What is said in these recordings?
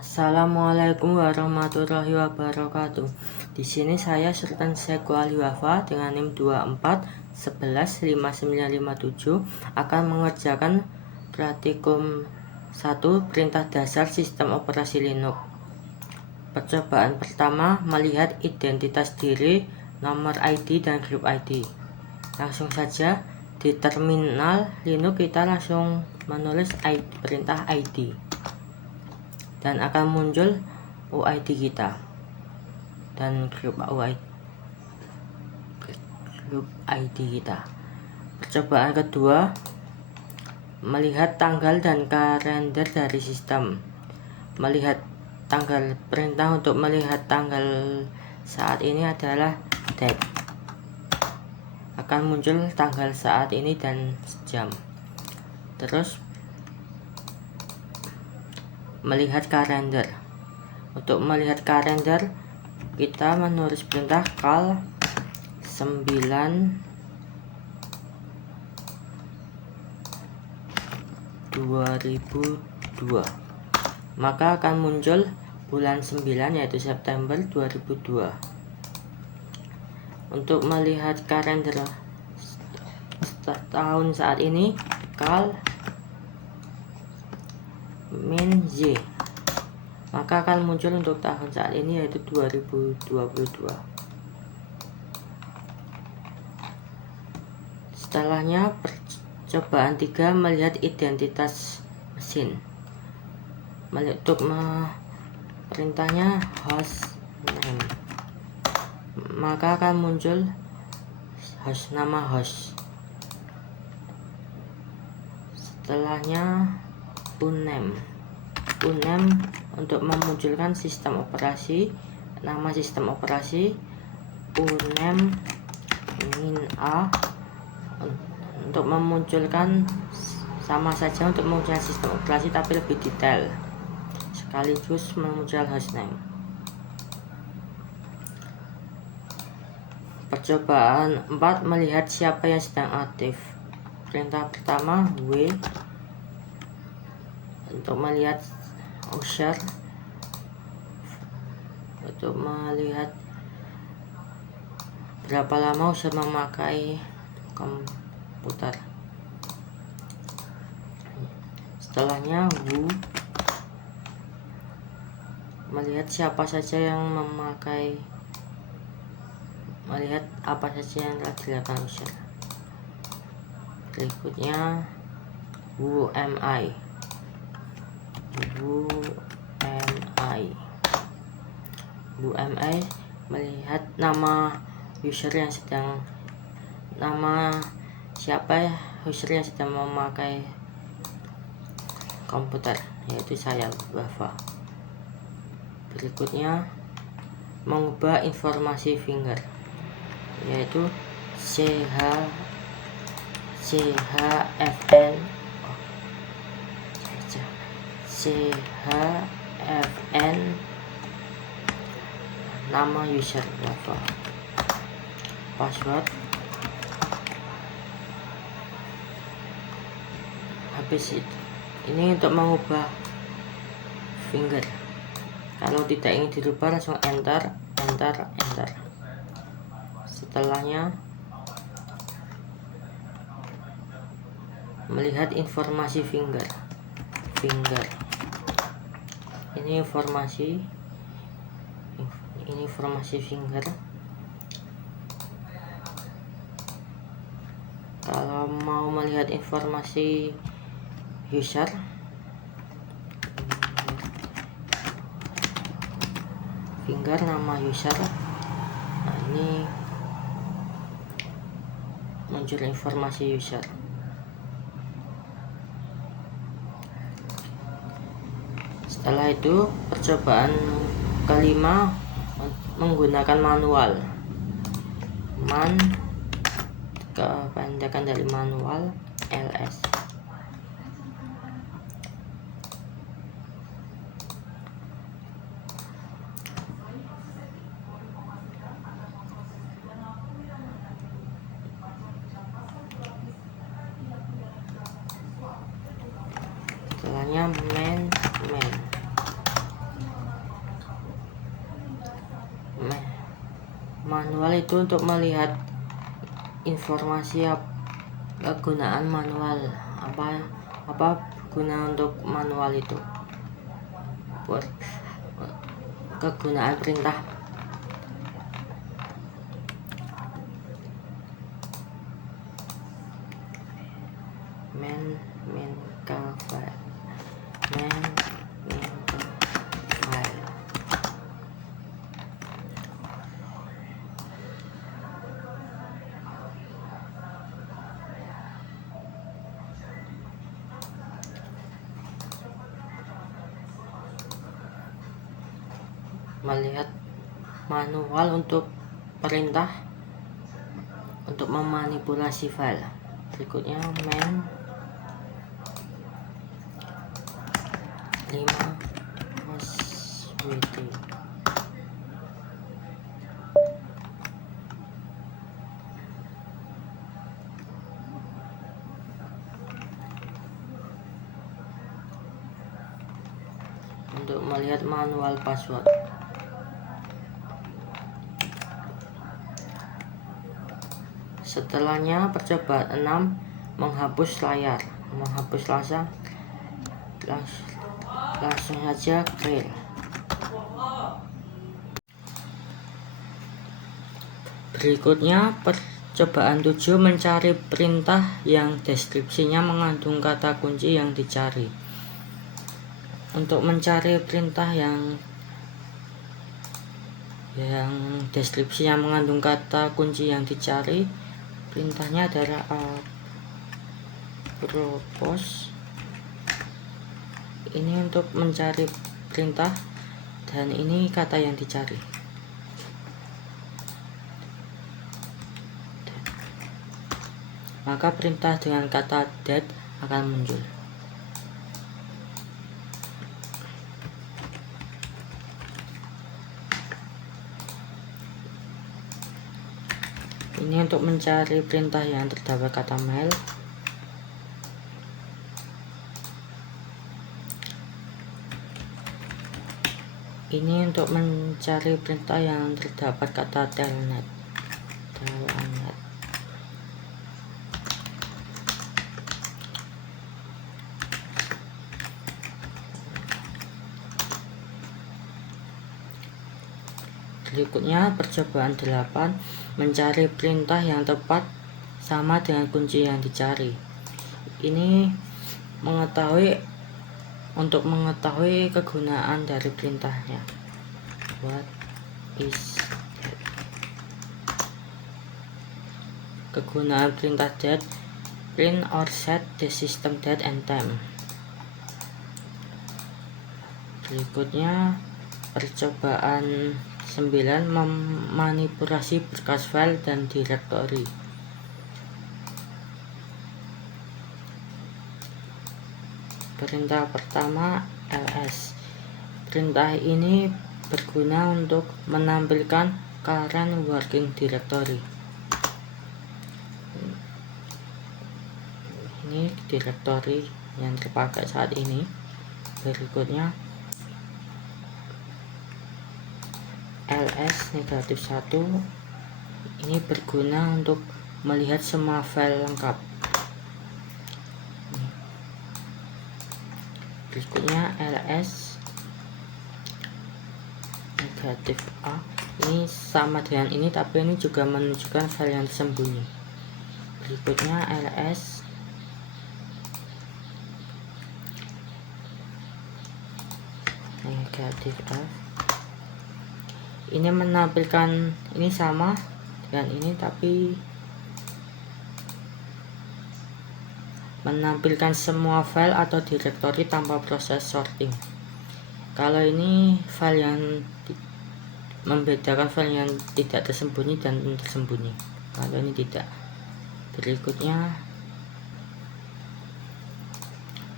Assalamualaikum warahmatullahi wabarakatuh. Di sini saya Sultan Syekh Ali Wafa dengan NIM 24115957 akan mengerjakan praktikum 1 perintah dasar sistem operasi Linux. Percobaan pertama, melihat identitas diri, nomor ID dan grup ID. Langsung saja di terminal Linux kita langsung menulis perintah ID dan akan muncul UID kita dan grup ID kita. Percobaan kedua, melihat tanggal dan kalender dari sistem. Melihat tanggal, perintah untuk melihat tanggal saat ini adalah date. Akan muncul tanggal saat ini dan jam. Terus melihat kalender. Untuk melihat kalender kita menulis perintah kal 9/2002, maka akan muncul bulan 9 yaitu September 2002. Untuk melihat kalender tahun saat ini kal min Z, maka akan muncul untuk tahun saat ini yaitu 2022. Setelahnya percobaan 3, melihat identitas mesin. Untuk perintahnya host name, maka akan muncul nama host. Setelahnya uname untuk memunculkan sistem operasi, nama sistem operasi uname min a. Untuk memunculkan sama saja untuk memunculkan sistem operasi tapi lebih detail, sekaligus memunculkan hostname. Percobaan 4, melihat siapa yang sedang aktif. Perintah pertama w untuk melihat user, untuk melihat berapa lama user memakai komputer. Setelahnya who, melihat siapa saja yang melihat apa saja yang telah dilakukan user. Berikutnya who am I melihat nama user yang sedang, nama siapa user yang sedang memakai komputer, yaitu saya Wafa. Berikutnya mengubah informasi finger, yaitu CHFN nama user Wafa, password. Habis itu, ini untuk mengubah finger. Kalau tidak ingin dirubah langsung enter. Setelahnya melihat informasi finger. Ini informasi finger. Kalau mau melihat informasi user, finger nama user. Nah, ini muncul informasi user. Setelah itu percobaan kelima, menggunakan manual. Kepanjangan dari manual ls. Setelahnya main. itu untuk melihat informasi kegunaan manual, apa guna untuk manual itu, buat kegunaan perintah. main ke file, main ke file. Melihat manual untuk perintah untuk memanipulasi file. Berikutnya main 5 SWT. Untuk melihat manual password. Setelahnya percobaan 6 menghapus layar. Menghapus langsung saja clear. Berikutnya percobaan 7 mencari perintah yang deskripsinya mengandung kata kunci yang dicari. Untuk mencari perintah yang deskripsinya mengandung kata kunci yang dicari, perintahnya adalah propose. Ini untuk mencari perintah, dan ini kata yang dicari. Maka perintah dengan kata that akan muncul. Ini untuk mencari perintah yang terdapat kata mail. Ini untuk mencari perintah yang terdapat kata telnet. Berikutnya percobaan 8 mencari perintah yang tepat sama dengan kunci yang dicari. Ini untuk mengetahui kegunaan dari perintahnya. What is that? Kegunaan perintah that: print or set the system date and time. Berikutnya percobaan 9 memanipulasi berkas file dan direktori. Perintah pertama ls. Perintah ini berguna untuk menampilkan current working directory. Ini directory yang terpakai saat ini. Berikutnya ls-1. Ini berguna untuk melihat semua file lengkap. Berikutnya ls-a. Ini sama dengan ini, tapi ini juga menunjukkan file yang tersembunyi. Berikutnya ls -f. Ini menampilkan, ini sama dengan ini, tapi menampilkan semua file atau directory tanpa proses sorting. Kalau ini file yang membedakan file yang tidak tersembunyi dan tersembunyi. Kalau ini tidak. Berikutnya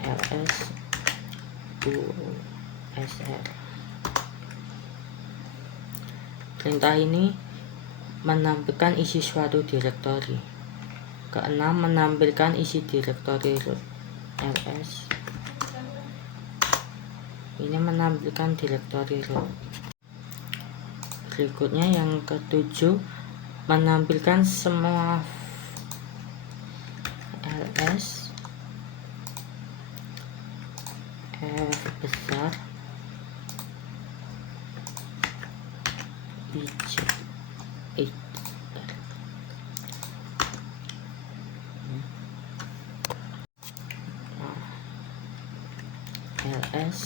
ls-usr. Perintah ini menampilkan isi suatu directory. Keenam, menampilkan isi direktori root. ls. Ini menampilkan direktori root. Berikutnya yang ketujuh, menampilkan semua ls f besar ij ls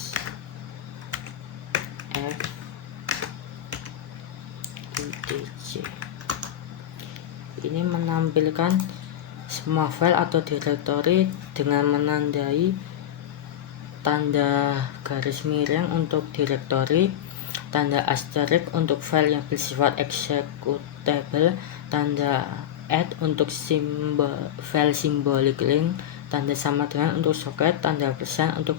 f idj. Ini menampilkan semua file atau direktori dengan menandai tanda garis miring untuk direktori, tanda asterisk untuk file yang bersifat executable, tanda @ untuk file symbolic link, tanda sama dengan untuk soket, tanda persen untuk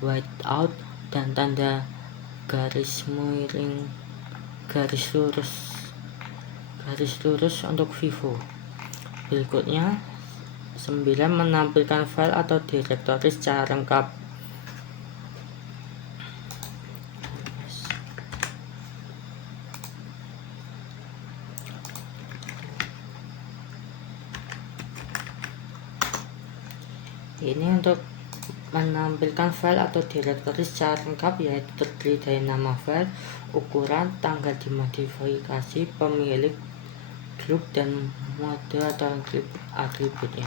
whiteout, dan tanda garis miring garis lurus untuk Vivo. Berikutnya 9 menampilkan file atau direktori secara lengkap. Ini untuk menampilkan file atau direktori secara lengkap, yaitu terdiri dari nama file, ukuran, tanggal dimodifikasi, pemilik, grup, dan mode atau atributnya.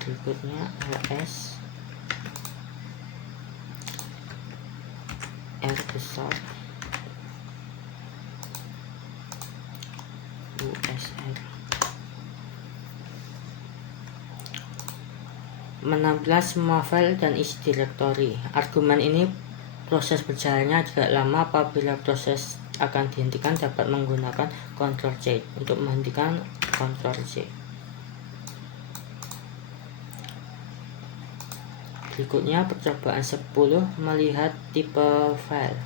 Berikutnya ls r besar usr menampilkan semua file dan isi direktori. Argumen ini proses berjalannya agak lama. Apabila proses akan dihentikan, dapat menggunakan Ctrl C untuk menghentikan, Ctrl C. Berikutnya percobaan 10 melihat tipe file.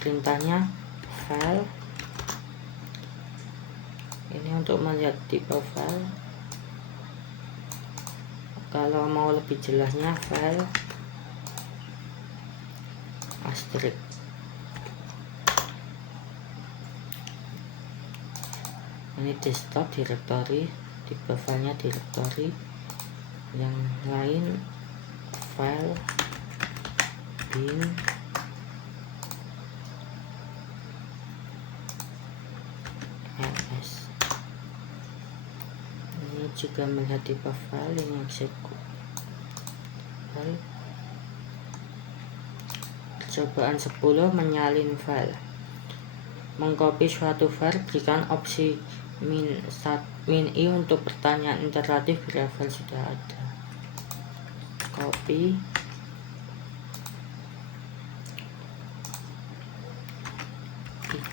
Perintahnya file. Ini untuk melihat tipe file. Kalau mau lebih jelasnya file asterisk. Ini desktop directory, tipe filenya directory. Yang lain file bin ls. Ini juga melihat tipe file, ini execute file. Percobaan 10 menyalin file. Mengcopy suatu file, berikan opsi min i untuk pertanyaan interaktif bila file sudah ada. Copy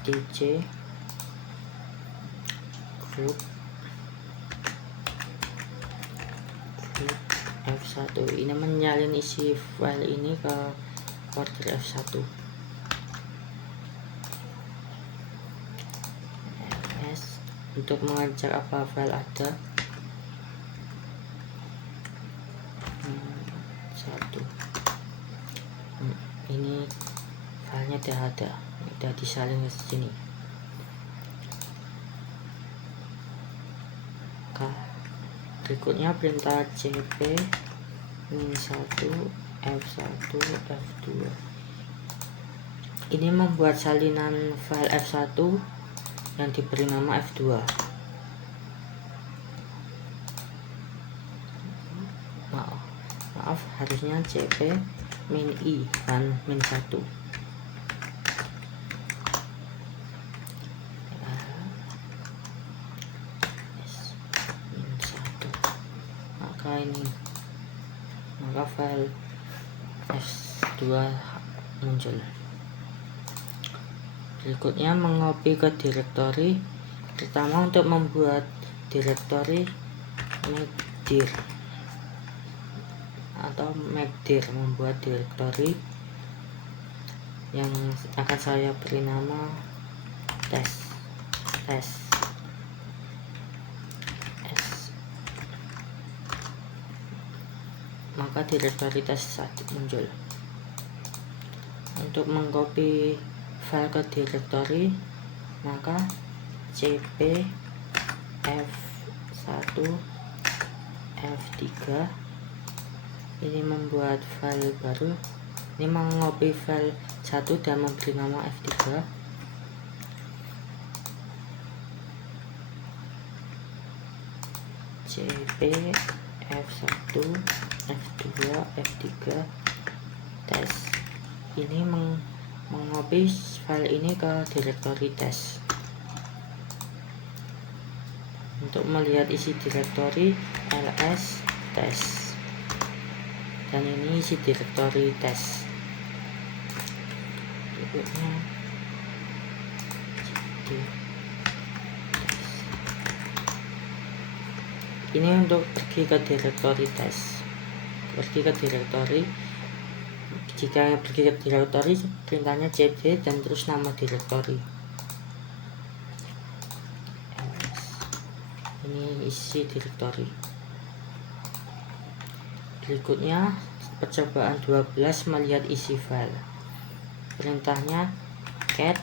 idj group F1. Ini menyalin isi file ini ke folder F1. ls untuk mengecek apa file ada. 1. Ini filenya tidak ada, tidak disalin ke sini. Berikutnya perintah cp -1 f1 f2. Ini membuat salinan file f1 yang diberi nama f2. Maaf, harusnya cp min i dan min 1. Maka file f2 muncul. Berikutnya mengopi ke direktori. Pertama, untuk membuat direktori mkdir atau mkdir, membuat direktori yang akan saya beri nama tes. maka direktori tes 1 muncul. Untuk mengcopy file ke direktori, maka cp f1 f3 ini membuat file baru. Ini mengcopy file 1 dan memberi nama f3. cp f1 f2 f3 tes ini mengcopy file ini ke direktori tes. Untuk melihat isi direktori ls tes, dan ini isi direktori tes. Berikutnya ini untuk pergi ke direktori tes. Pergi ke direktori, jika pergi ke direktori perintahnya cd dan terus nama direktori. Ini isi direktori. Berikutnya percobaan 12 melihat isi file. Perintahnya cat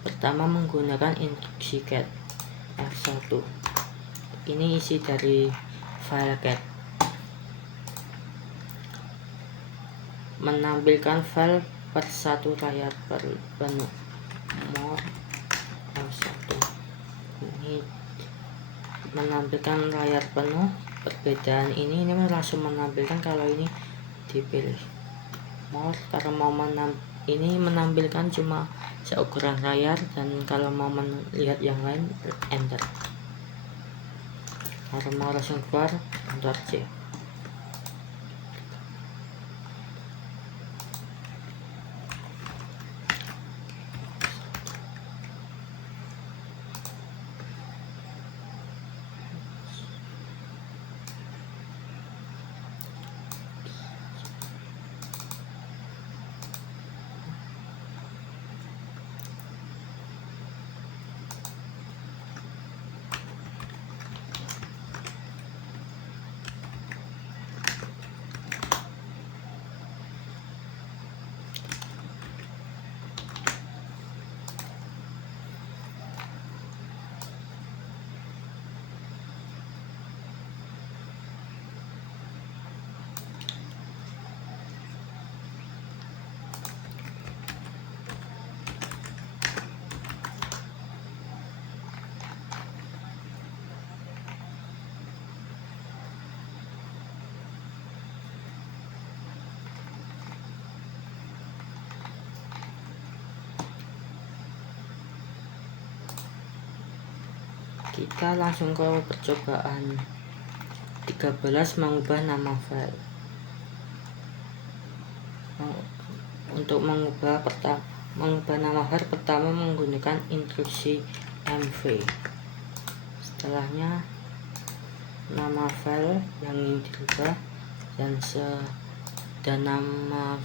pertama menggunakan instruksi cat f1. Ini isi dari file cat. Menampilkan file per 1 layar penuh. More f1. Ini menampilkan layar penuh. Perbedaan ini langsung menampilkan kalau ini dipilih. More karena mau ini menampilkan cuma seukuran layar, dan kalau mau melihat yang lain enter. Kalau mau langsung keluar Ctrl C. Kita langsung ke percobaan 13 mengubah nama file. Untuk mengubah nama file pertama menggunakan instruksi mv. Setelahnya nama file yang ingin dirubah dan nama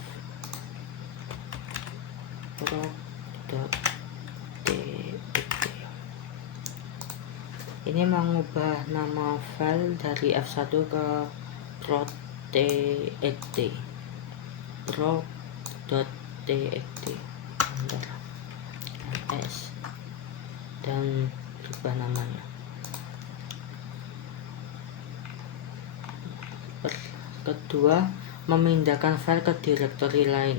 pro.txt. Ini mengubah nama file dari f1 ke pro.txt. ls dan berubah namanya. Kedua, memindahkan file ke direktori lain.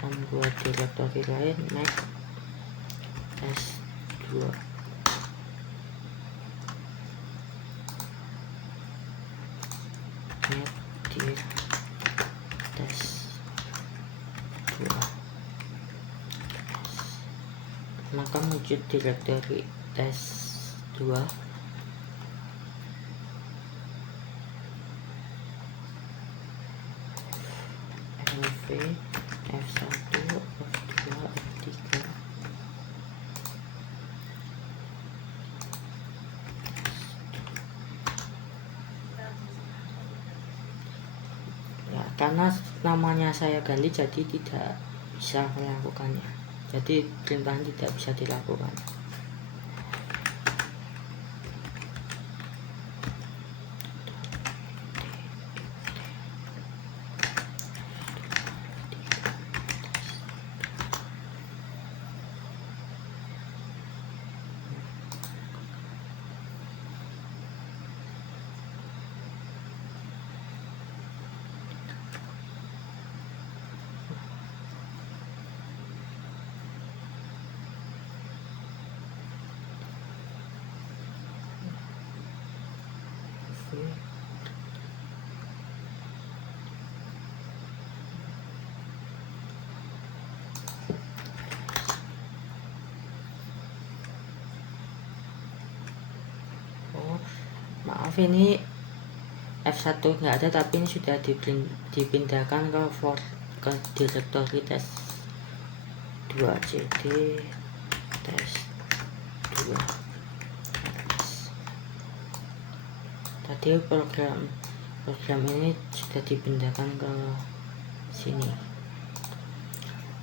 Membuat direktori lain make s2. Dir tes2. Maka muncul direktori tes2. mv f1 f2 f3 ya, karena namanya saya ganti jadi tidak bisa melakukannya. jadi perintahan tidak bisa dilakukan. Maaf, ini F1 nggak ada, tapi ini sudah dipindahkan ke directory test 2 cd test 2. Tadi program ini sudah dipindahkan ke sini.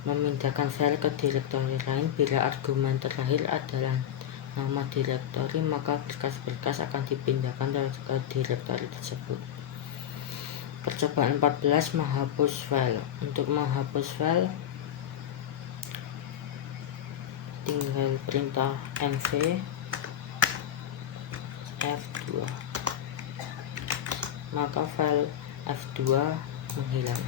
Memindahkan file ke directory lain, bila argumen terakhir adalah nama directory, maka berkas-berkas akan dipindahkan ke directory tersebut. Percobaan 14, menghapus file. Untuk menghapus file, tinggal perintah mv f2, maka file f2 menghilang.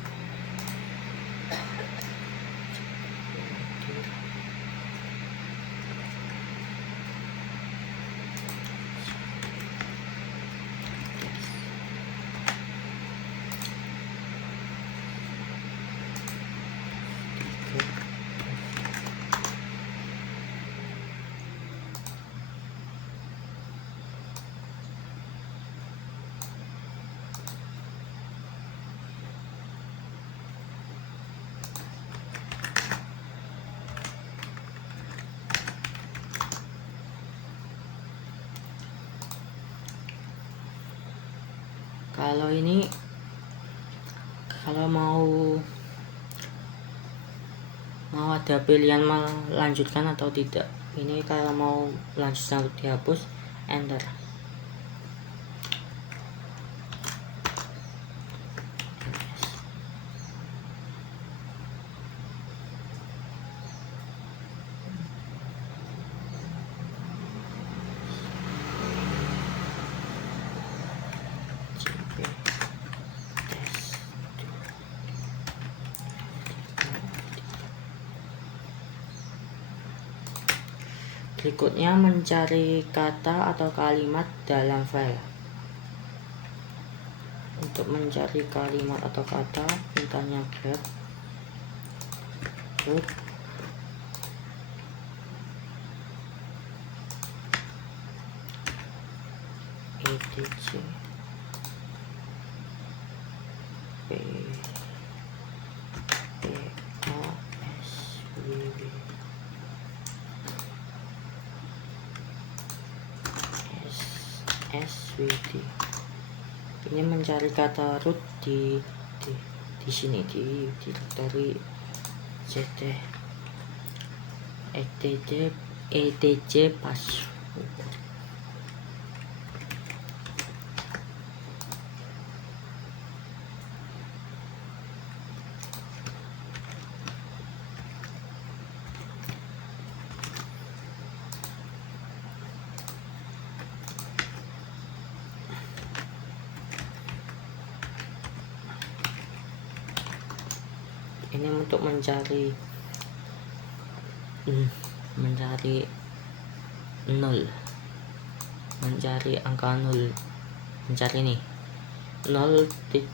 Kalau ini, kalau mau ada pilihan melanjutkan atau tidak. Ini kalau mau lanjutkan atau dihapus, enter. Berikutnya, mencari kata atau kalimat dalam file. Untuk mencari kalimat atau kata, perintahnya grep root etc p a s w w SWD. Ini mencari kata root di sini, di directory cd etc password. Ini untuk mencari 0, mencari angka 0, mencari ini 0.2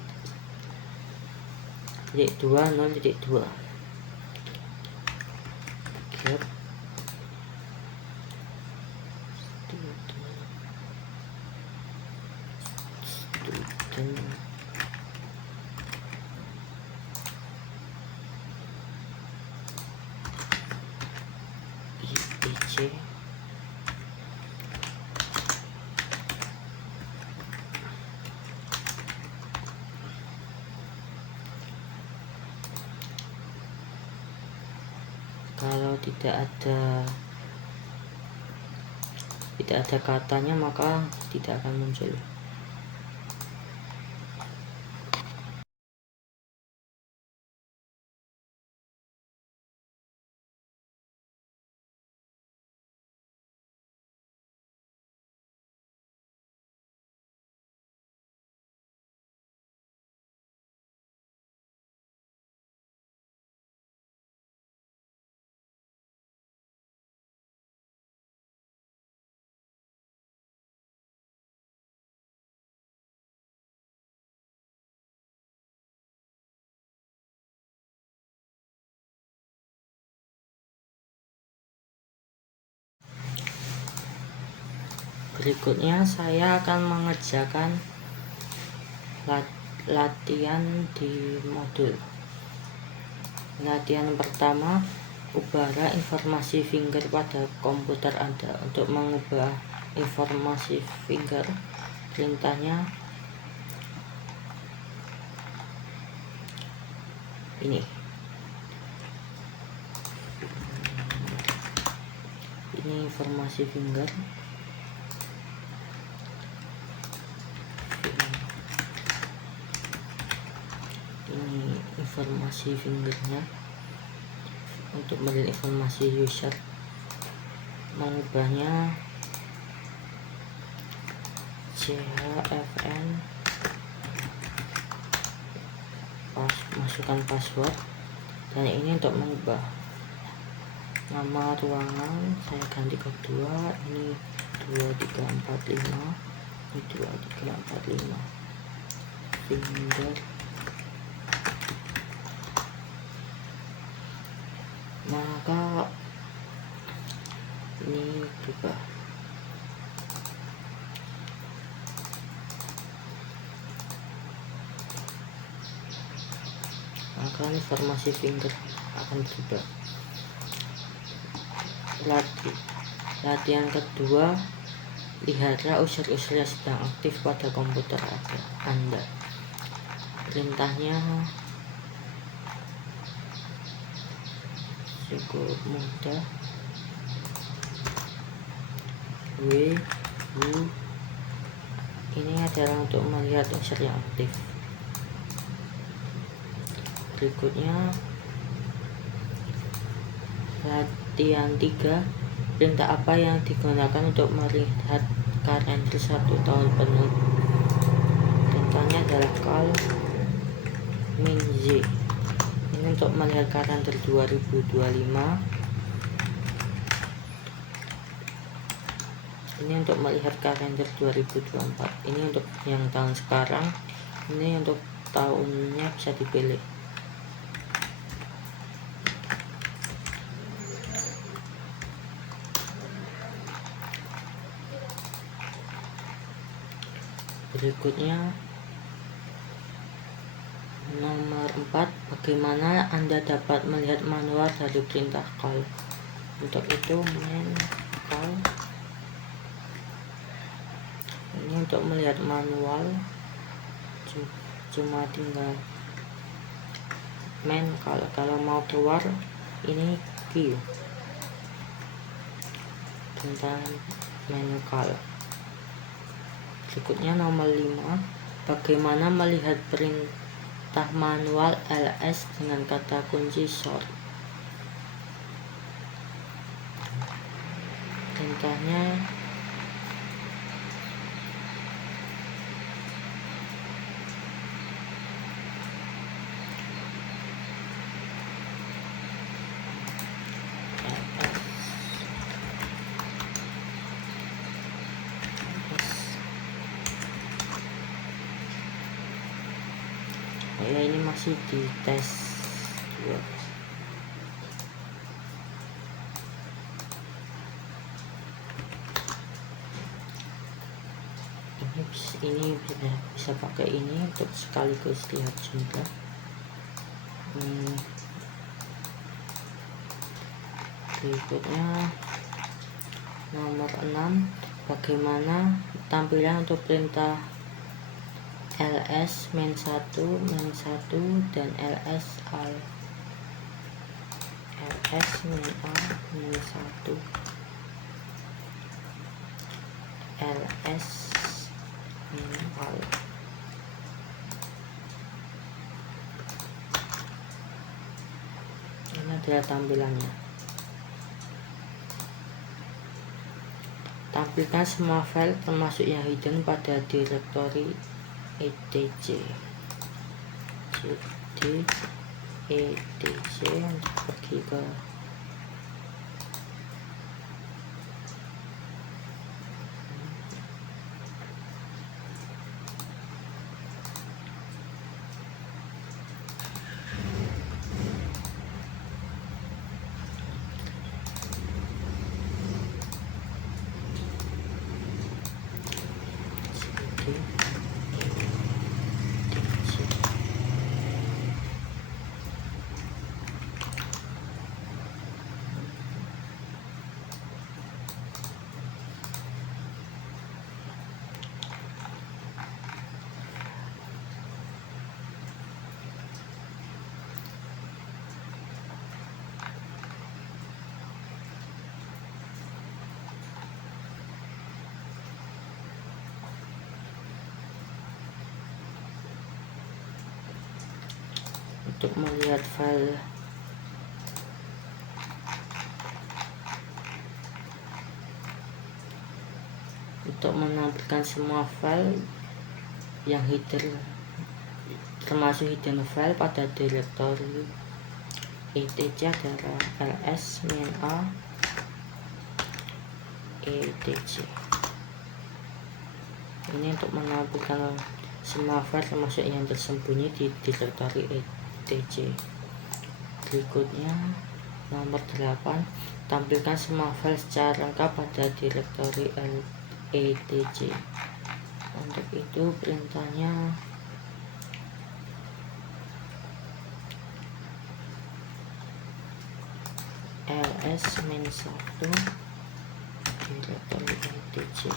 0.2. Get student IPC Kalau tidak ada katanya maka tidak akan muncul. Berikutnya saya akan mengerjakan latihan di modul. Latihan pertama, ubahlah informasi finger pada komputer Anda. Untuk mengubah informasi finger, perintahnya ini informasi finger. Ini informasi fingernya. Untuk melihat informasi user, mengubahnya chfn, masukkan password, dan ini untuk mengubah nama ruangan saya ganti ke 2, ini 2345, ini 2345 finger. Maka ini juga informasi finger akan berubah. Latihan kedua, lihatlah user-user yang sedang aktif pada komputer Anda. Perintahnya cukup mudah. Ini adalah untuk melihat user yang aktif. Berikutnya latihan 3, perintah apa yang digunakan untuk melihat kalender 1 tahun penuh. Perintahnya adalah call min-z. Ini untuk melihat kalender 2025. Ini untuk melihat kalender 2024. Ini untuk yang tahun sekarang. Ini untuk tahunnya bisa dipilih. Berikutnya nomor 4, bagaimana Anda dapat melihat manual dari perintah call. Untuk itu main call. Ini untuk melihat manual, cuma tinggal main call. Kalau mau keluar ini Q, perintah main call. Berikutnya nomor 5, bagaimana melihat perintah manual ls dengan kata kunci sort. Perintahnya ya, ini masih di tes 2. Ini bisa pakai ini untuk sekaligus lihat juga. Berikutnya nomor 6, bagaimana tampilan untuk perintah ls -1 dan ls ls min a min 1 ls min a. Ini adalah tampilannya. Tampilkan semua file termasuk yang hidden pada direktori etc. Jadi etc untuk pergi ke untuk melihat file untuk menampilkan semua file yang hidden termasuk hidden file pada direktori etc adalah ls min a etc. Ini untuk menampilkan semua file termasuk yang tersembunyi di direktori etc. Berikutnya nomor 8, tampilkan semua file secara lengkap pada direktori etc. Untuk itu perintahnya ls min 1 direktori etc.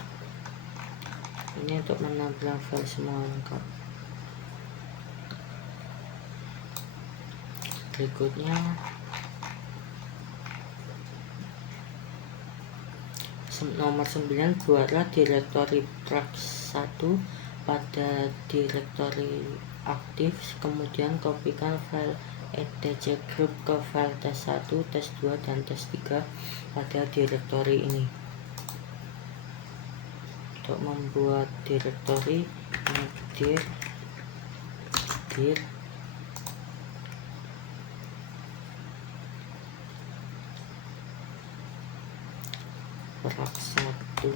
Ini untuk menampilkan file semua lengkap. Berikutnya nomor 9, buatlah direktori prax 1 pada direktori aktif, kemudian kopikan file etc group ke file tes1, tes2, dan tes3 pada direktori ini. Untuk membuat direktori dir prax 1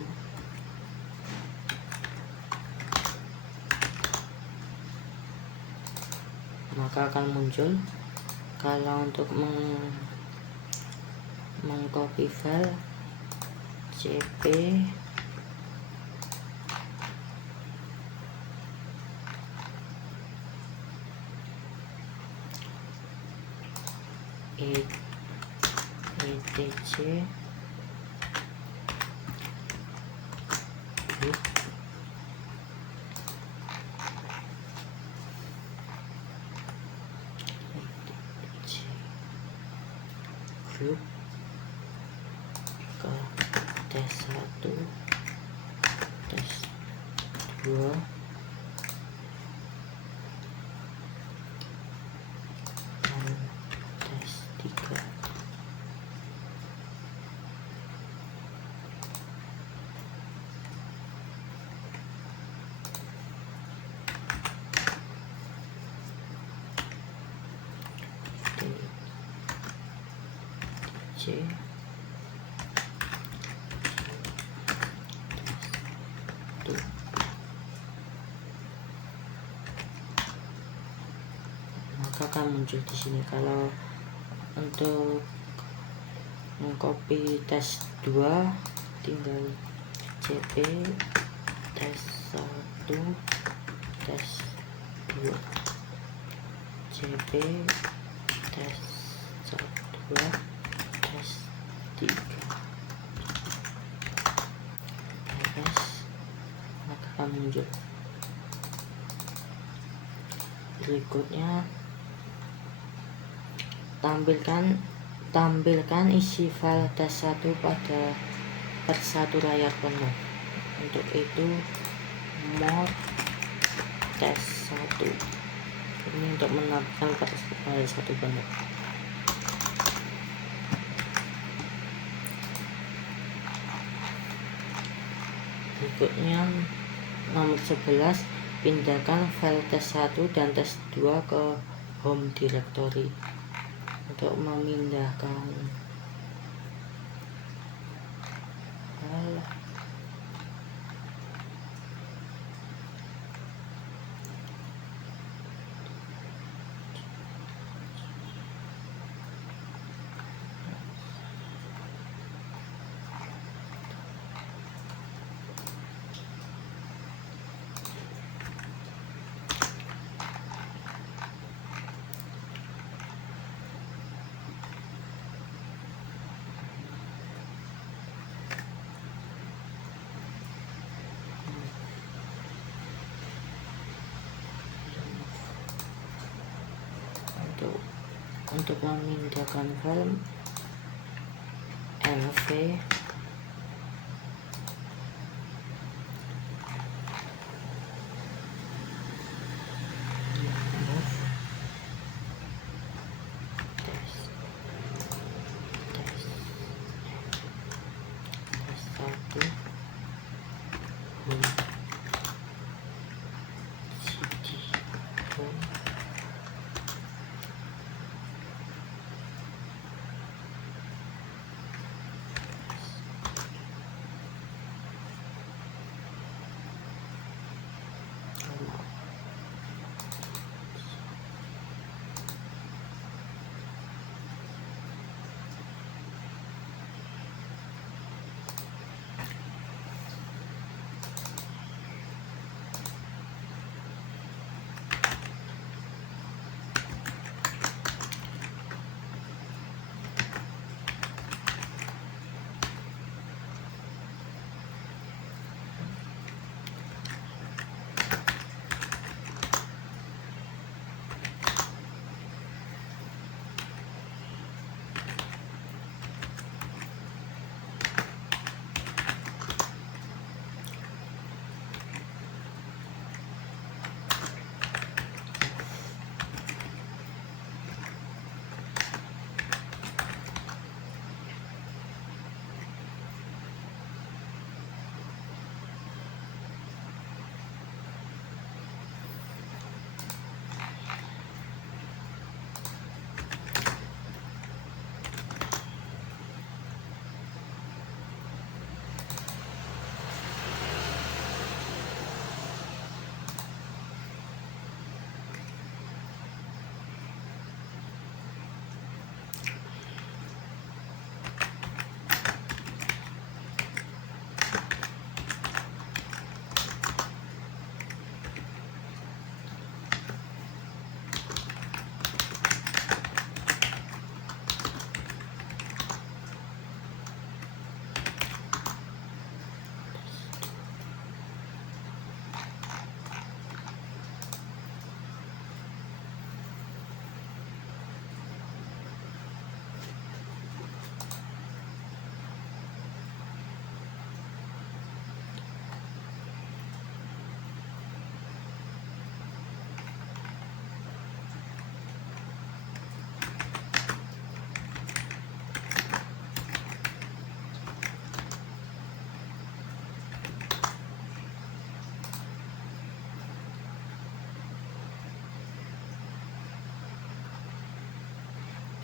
maka akan muncul. Kalau untuk mengcopy file cp etc group ke tes1, tes2, dan tes3. Maka akan muncul di sini. Kalau untuk mengcopy tes2 tinggal cp tes1 tes2 cp tes1 tes3 ls, maka akan muncul. Berikutnya tampilkan tampilkan isi file test1 pada satu layar penuh. Untuk itu mod test1 ini untuk menampilkan pada layar satu penuh. Berikutnya nomor 11, pindahkan file test1 dan test2 ke home directory. Untuk memindahkan file, untuk memindahkan file lv move test1 home cd home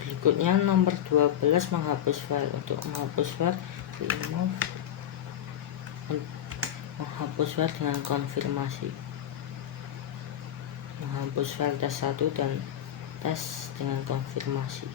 Berikutnya nomor 12, menghapus file. Untuk menghapus file, remove, menghapus file dengan konfirmasi, menghapus file tes1 dan tes dengan konfirmasi.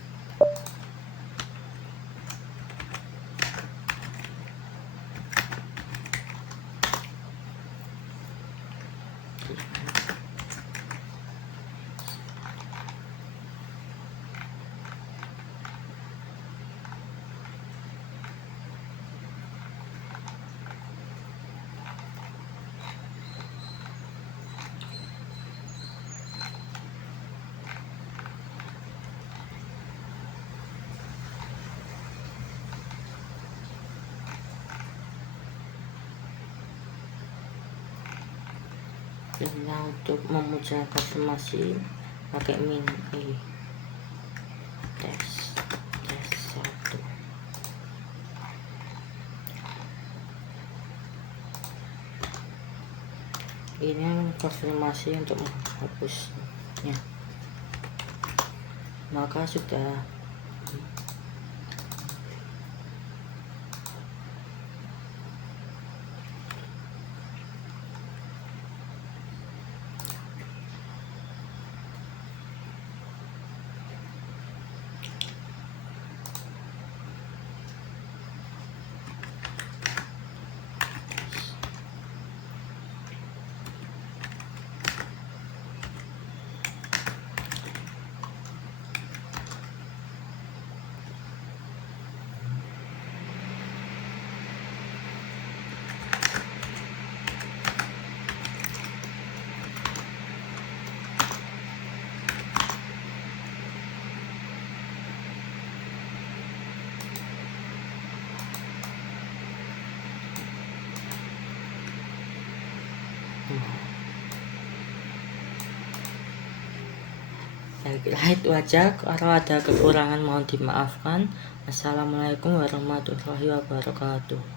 Nah, untuk memunculkan konfirmasi pakai min tes 1. Ini konfirmasi untuk menghapusnya, maka sudah baiklah, itu aja. Kalau ada kekurangan mohon dimaafkan. Assalamualaikum warahmatullahi wabarakatuh.